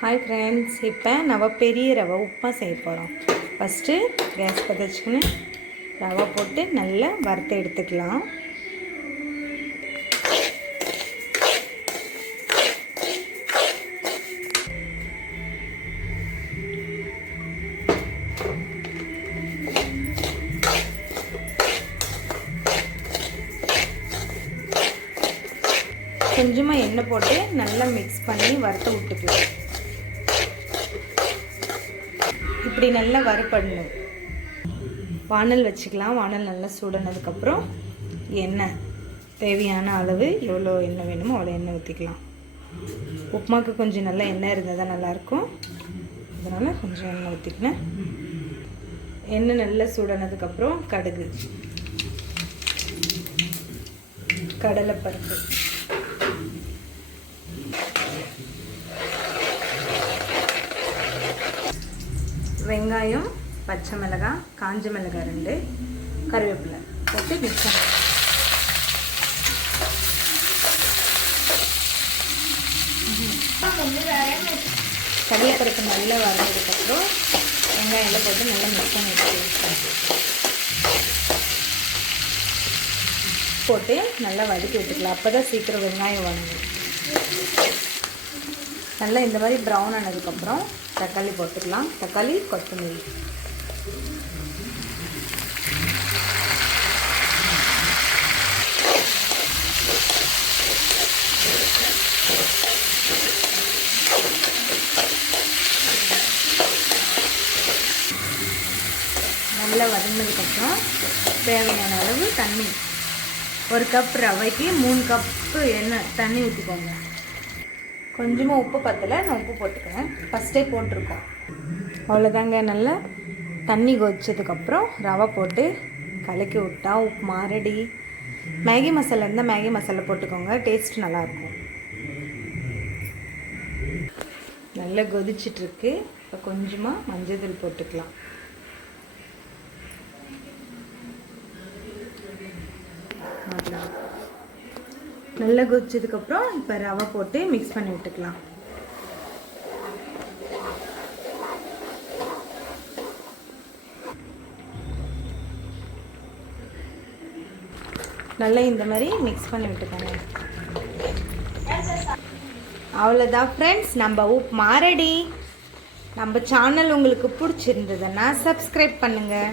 Hi friends, இப்போ நம்ம பெரிய ரவை உப்புமா செய்ய போகிறோம். ஃபஸ்ட்டு கேஸ் பற்ற வச்சுக்கின்னு ரவை போட்டு நல்லா வறுத்து எடுத்துக்கலாம். கொஞ்சமாக எண்ணெய் போட்டு நல்லா மிக்ஸ் பண்ணி வறுத்து விட்டுக்கலாம். இப்படி நல்லா வறுப்படணும். வானல் வச்சுக்கலாம். வானல் நல்லா சூடானதுக்கப்புறம் எண்ணெய் தேவையான அளவு எவ்வளோ எண்ணெய் வேணுமோ அவ்வளோ எண்ணெய் ஊற்றிக்கலாம். உப்புமாவுக்கு கொஞ்சம் நல்லா எண்ணெய் இருந்தால் தான் நல்லாயிருக்கும். அதனால் கொஞ்சம் எண்ணெய் ஊற்றிக்கினேன். எண்ணெய் நல்லா சூடானதுக்கப்புறம் கடுகு, கடலைப்பருப்பு, வெங்காயம், பச்சை மிளகாய், காஞ்ச மிளகாய் 2, கருவேப்பிலை போட்டு மிக்ஸ் பண்ணி கடலைப்பருப்பு நல்லா வதங்கினதுக்கப்புறம் வெங்காயம் எல்லாம் போட்டு நல்லா மிக்ஸ் பண்ணி போட்டு நல்லா வதக்கி விட்டுக்கலாம். அப்போ தான் சீக்கிரம் வெங்காயம் வதங்கும். நல்லா இந்த மாதிரி ப்ரௌன் ஆனதுக்கப்புறம் தக்காளி போட்டுக்கலாம். தக்காளி, கொத்தமல்லி, நல்லா வதங்கினதுக்கப்புறம் தேவையான அளவு தண்ணி. 1 கப் ரவைக்கு 3 கப்பு எண்ணெய் தண்ணி ஊற்றிக்கோங்க. கொஞ்சமாக உப்பு பத்தலை, நான் உப்பு போட்டுக்கிறேன். ஃபஸ்ட்டே போட்டிருக்கோம். அவ்வளோதாங்க. நல்லா தண்ணி கொதிச்சதுக்கப்புறம் ரவை போட்டு கலக்கி விட்டா உப்புமா ரெடி. மேகி மசாலா இருந்தால் மேகி மசாலா போட்டுக்கோங்க, டேஸ்ட் நல்லாயிருக்கும். நல்லா கொதிச்சிட்ருக்கு. இப்போ கொஞ்சமாக மஞ்சள் தூள் போட்டுக்கலாம். நல்லா கொதிச்சதுக்கப்புறம் இப்போ ரவை போட்டு மிக்ஸ் பண்ணி விட்டுக்கலாம். நல்லா இந்த மாதிரி மிக்ஸ் பண்ணி விட்டுக்கோங்க. அவ்வளோதான் ஃப்ரெண்ட்ஸ், நம்ம உப்புமா ரெடி. நம்ம சேனல் உங்களுக்கு பிடிச்சிருந்ததுன்னா சப்ஸ்கிரைப் பண்ணுங்கள்.